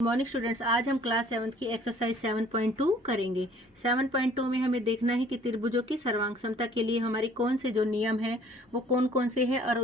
Morning students, आज हम class 7 की एक्सरसाइज 7.2 करेंगे। 7.2 में हमें देखना है कि त्रिभुजों की सर्वांग समता के लिए हमारे कौन से जो नियम हैं वो कौन कौन से हैं और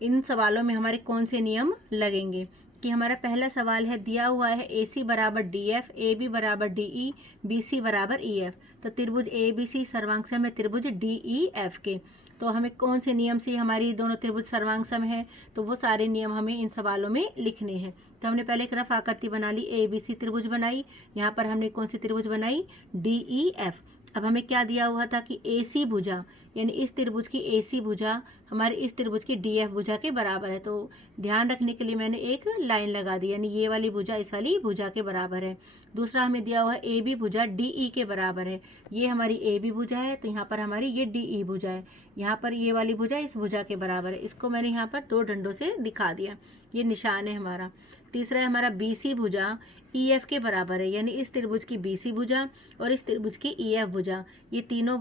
इन सवालों में हमारे कौन से नियम लगेंगे। कि हमारा पहला सवाल है, दिया हुआ है AC बराबर DF, AB बराबर DE, BC बराबर EF। तो त्रिभुज ABC सर्वांग सम है त्रिभुज DEF के। तो हमें कौन से नियम से हमारी दोनों त्रिभुज सर्वांग सम है, तो वो सारे नियम हमें इन सवालों में लिखने हैं। तो हमने पहले एक रफ आकृति बना ली, ABC त्रिभुज बनाई। यहाँ पर हमने कौन सी त्रिभुज बनाई, DEF। अब हमें क्या दिया हुआ था कि AC भुजा, यानी इस त्रिभुज की AC भुजा हमारे इस त्रिभुज की DF भुजा के बराबर है। तो ध्यान रखने के लिए मैंने एक लाइन लगा दी, यानी ये वाली भुजा इस वाली भुजा के बराबर है। दूसरा हमें दिया हुआ है AB भुजा DE के बराबर है। ये हमारी AB भुजा है, तो यहाँ पर हमारी ये DE भुजा है। यहाँ पर ये वाली भुजा इस भुजा के बराबर है। इसको मैंने यहाँ पर दो डंडों से दिखा दिया, ये निशान है हमारा। तीसरा है हमारा BC भुजा EF के बराबर है, यानी इस त्रिभुज की BC भुजा और इस त्रिभुज की EF भुजा, ये तीनों,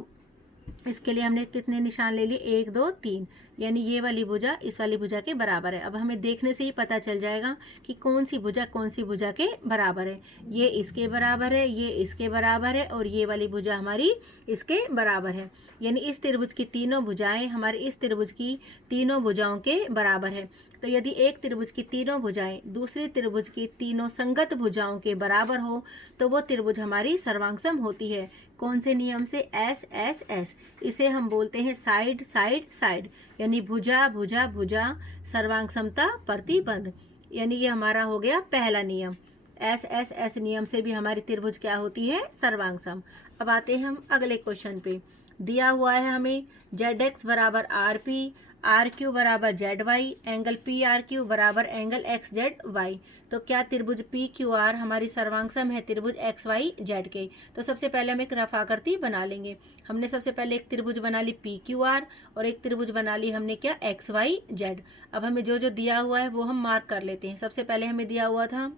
इसके लिए हमने कितने निशान ले लिए, 1 2 3, यानी ये वाली भुजा इस वाली भुजा के बराबर है। अब हमें देखने से ही पता चल जाएगा कि कौन सी भुजा के बराबर है। ये इसके बराबर है, ये इसके बराबर है और ये वाली भुजा हमारी इसके बराबर है। यानी इस त्रिभुज की तीनों भुजाएं हमारे इस त्रिभुज की तीनों भुजाओं के बराबर है। तो यदि एक त्रिभुज की तीनों भुजाएं दूसरी त्रिभुज की तीनों संगत भुजाओं के बराबर हो तो वो त्रिभुज हमारी सर्वांग सम होती है। कौन से नियम से, SSS। इसे हम बोलते हैं साइड साइड साइड, यानी भुजा भुजा भुजा सर्वांग समता प्रतिबंध। यानी ये हमारा हो गया पहला नियम। SSS नियम से भी हमारी त्रिभुज क्या होती है, सर्वांग सम। अब आते हैं हम अगले क्वेश्चन पे। दिया हुआ है हमें ZX बराबर RP, RQ बराबर ZY, एंगल PRQ बराबर एंगल XZY। तो क्या त्रिभुज PQR हमारी सर्वांग सम है त्रिभुज XYZ के। तो सबसे पहले हम एक रफ आकृति बना लेंगे। हमने सबसे पहले एक त्रिभुज बना ली PQR और एक त्रिभुज बना ली हमने क्या, XYZ। अब हमें जो जो दिया हुआ है वो हम मार्क कर लेते हैं। सबसे पहले हमें दिया हुआ था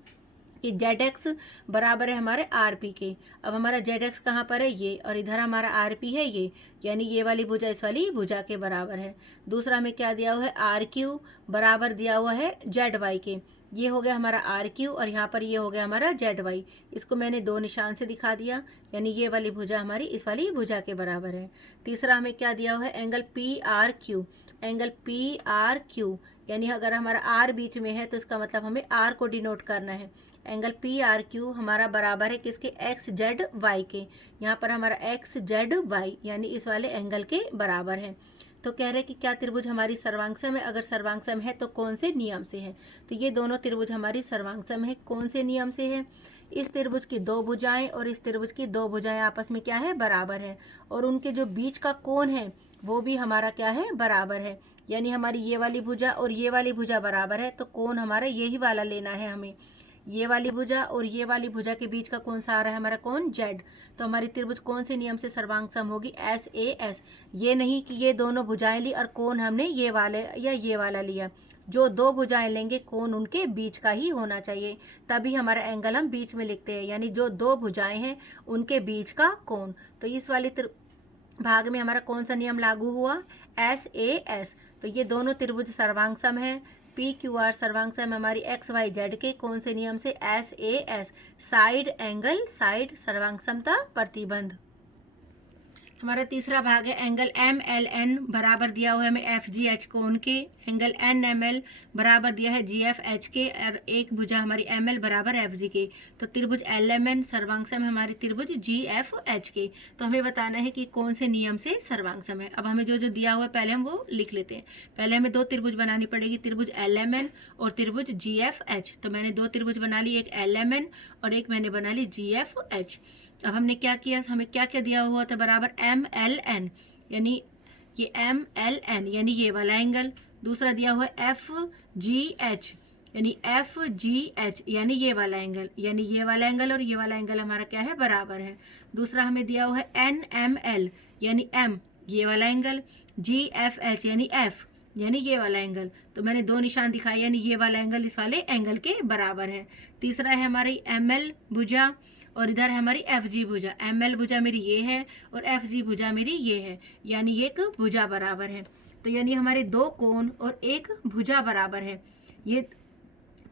कि ZX बराबर है हमारे RP के। अब हमारा ZX कहाँ पर है, ये, और इधर हमारा RP है ये, यानी ये वाली भुजा इस वाली भुजा के बराबर है। दूसरा हमें क्या दिया हुआ है, RQ बराबर दिया हुआ है ZY के। ये हो गया हमारा RQ और यहाँ पर ये हो गया हमारा ZY। इसको मैंने दो निशान से दिखा दिया, यानी ये वाली भुजा हमारी इस वाली भुजा के बराबर है। तीसरा हमें क्या दिया हुआ है, एंगल PRQ। एंगल PRQ यानी अगर हमारा R बीच में है तो इसका मतलब हमें R को डिनोट करना है। एंगल PRQ हमारा बराबर है किसके, XZY के। यहाँ पर हमारा XZY यानी इस वाले एंगल के बराबर है। तो कह रहे हैं कि क्या त्रिभुज हमारी सर्वांग सम है, अगर सर्वांग सम है तो कौन से नियम से है। तो ये दोनों त्रिभुज हमारी सर्वांग सम है, कौन से नियम से है, इस त्रिभुज की दो भुजाएं और इस त्रिभुज की दो भुजाएं आपस में क्या है, बराबर है। और उनके जो बीच का कोण है वो भी हमारा क्या है, बराबर है। यानी हमारी ये वाली भुजा और ये वाली भुजा बराबर है, तो कोण हमारा यही वाला लेना है हमें। ये वाली भुजा और ये वाली भुजा के बीच का कौन सा आ रहा है, हमारा कोण Z। तो हमारी त्रिभुज कौन से नियम से सर्वांग सम होगी, SAS। ये नहीं कि ये दोनों भुजाएं ली और कोण हमने ये वाले या ये वाला लिया। जो दो भुजाएं लेंगे कोण उनके बीच का ही होना चाहिए, तभी हमारा एंगल हम बीच में लिखते हैं। यानी जो दो भुजाएं हैं उनके बीच का कोण। तो इस वाले भाग में हमारा कौन सा नियम लागू हुआ, SAS। तो ये दोनों त्रिभुज सर्वांग सम है। PQR सर्वांग सम हमारी XYZ के कौन से नियम से, SAS, साइड एंगल साइड सर्वांग समता प्रतिबंध। हमारा तीसरा भाग है एंगल MLN बराबर दिया हुआ है हमें FGH कोण के। एंगल NML बराबर दिया है GFH के और एक भुजा हमारी ML बराबर FG के। तो त्रिभुज LMN सर्वांग सम है हमारी त्रिभुज GFH के। तो हमें बताना है कि कौन से नियम से सर्वांग सम है। अब हमें जो जो दिया हुआ है पहले हम वो लिख लेते हैं। पहले हमें दो त्रिभुज बनानी पड़ेगी, त्रिभुज LMN और त्रिभुज GFH। तो मैंने दो त्रिभुज बना ली, एक LMN और एक मैंने बना ली GFH। अब हमने क्या किया, हमें क्या क्या दिया हुआ था, बराबर MLN, यानी ये MLN यानी ये वाला एंगल। दूसरा दिया हुआ है FGH यानी FGH यानी ये वाला एंगल, यानी ये वाला एंगल और ये वाला एंगल हमारा क्या है, बराबर है। दूसरा हमें दिया हुआ है NML यानी M ये वाला एंगल, GFH यानी F यानी ये वाला एंगल। तो मैंने दो निशान दिखाए, यानी ये वाला एंगल इस वाले एंगल के बराबर है। तीसरा है हमारी ML भुजा और इधर है हमारी FG भुजा। ML भुजा मेरी ये है और FG भुजा मेरी ये है, यानी ये एक भुजा बराबर है। तो यानी हमारे दो कोण और एक भुजा बराबर है। ये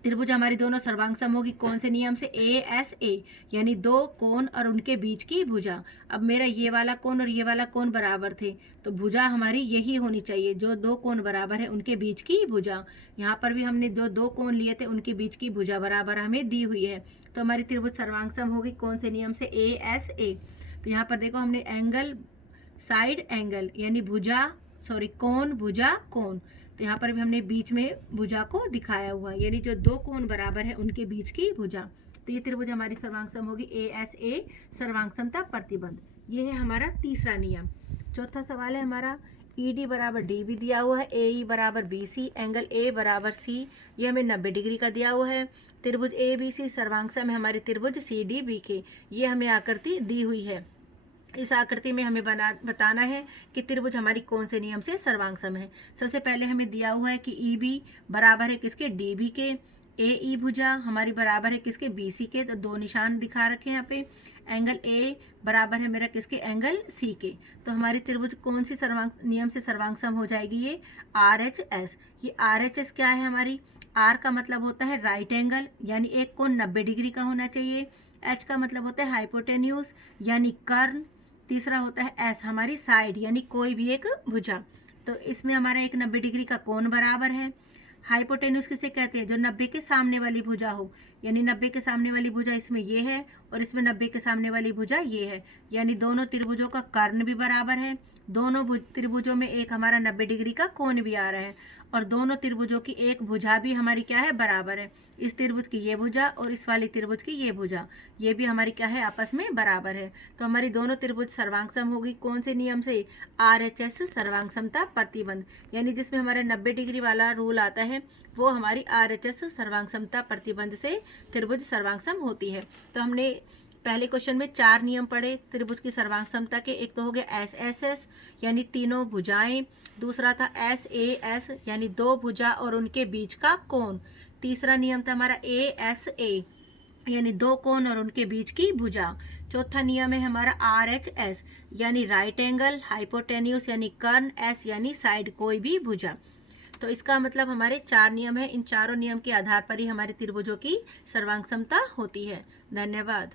त्रिभुज हमारी दोनों सर्वांग होगी कौन से नियम से? ए एस ए, यानी दो कोण और उनके बीच की भुजा। अब मेरा ये वाला कोण और ये वाला कोण बराबर थे, तो भुजा हमारी यही होनी चाहिए, जो दो कोण बराबर है उनके बीच की भुजा। यहाँ पर भी हमने जो दो कोण लिए थे उनके बीच की भुजा बराबर हमें दी हुई है, तो हमारी त्रिभुज सर्वांग होगी कौन से नियम से? A S A. तो यहाँ पर देखो हमने एंगल, साइड एंगल, यानी भुजा, सॉरी कोण भुजा कोण, तो यहाँ पर भी हमने बीच में भुजा को दिखाया हुआ, यानी जो दो कोण बराबर है उनके बीच की भुजा। तो ये त्रिभुज हमारी सर्वांग होगी ए एस ए, सर्वांग समता प्रतिबंध। ये है हमारा तीसरा नियम। चौथा सवाल है हमारा, ई डी बराबर डी बी दिया हुआ है, ए ई बराबर बी सी, एंगल ए बराबर सी, ये हमें 90 डिग्री का दिया हुआ है। त्रिभुज ए बी सी सर्वांग सम है हमारी त्रिभुज सी डी बी के, ये हमें आकृति दी हुई है। इस आकृति में हमें बताना है कि त्रिभुज हमारी कौन से नियम से सर्वांग सम है। सबसे पहले हमें दिया हुआ है कि ई बी बराबर है किसके? डी बी के। ए ई भुजा हमारी बराबर है किसके? बी सी के, तो दो निशान दिखा रखे हैं यहाँ पे। एंगल ए बराबर है मेरा किसके? एंगल सी के। तो हमारी त्रिभुज कौन सी नियम से सर्वांग सम हो जाएगी? ये आर एच एस। ये आर एच एस क्या है हमारी? आर का मतलब होता है राइट एंगल, यानी एक कोण 90 डिग्री का होना चाहिए। एच का मतलब होता है हाइपोटेन्यूज, यानी कर्ण। तीसरा होता है एस, हमारी साइड, यानी कोई भी एक भुजा। तो इसमें हमारा एक 90 डिग्री का कोण बराबर है। हाइपोटेन्यूज किसे कहते हैं? जो 90 के सामने वाली भुजा हो, यानी 90 के सामने वाली भुजा इसमें ये है और इसमें 90 के सामने वाली भुजा ये है, यानी दोनों त्रिभुजों का कर्ण भी बराबर है। दोनों त्रिभुजों में एक हमारा 90 डिग्री का कोण भी आ रहा है, और दोनों त्रिभुजों की एक भुजा भी हमारी क्या है? बराबर है। इस त्रिभुज की ये भुजा और इस वाली त्रिभुज की ये भुजा, ये भी हमारी क्या है? आपस में बराबर है। तो हमारी दोनों त्रिभुज सर्वांग सम होगी कौन से नियम से? आर एच एस, सर्वांग समता प्रतिबंध, यानी जिसमें हमारे 90 डिग्री वाला रूल आता है वो हमारी आर एच एस, सर्वांग समता प्रतिबंध से त्रिभुज सर्वांग सम होती है। तो हमने पहले क्वेश्चन में 4 नियम पढ़े त्रिभुज की सर्वांग समता के। एक तो हो गया एस एस एस, यानी तीनों भुजाएं। दूसरा था एस ए एस, यानी दो भुजा और उनके बीच का कोण। तीसरा नियम था हमारा ए एस ए, यानी दो कोण और उनके बीच की भुजा। चौथा नियम है हमारा आर एच एस, यानी राइट एंगल, हाइपोटेन्यूस यानी कर्ण, एस यानी साइड, कोई भी भुजा। तो इसका मतलब हमारे 4 नियम है। इन चारों नियम के आधार पर ही हमारे त्रिभुजों की सर्वांग समता होती है। धन्यवाद।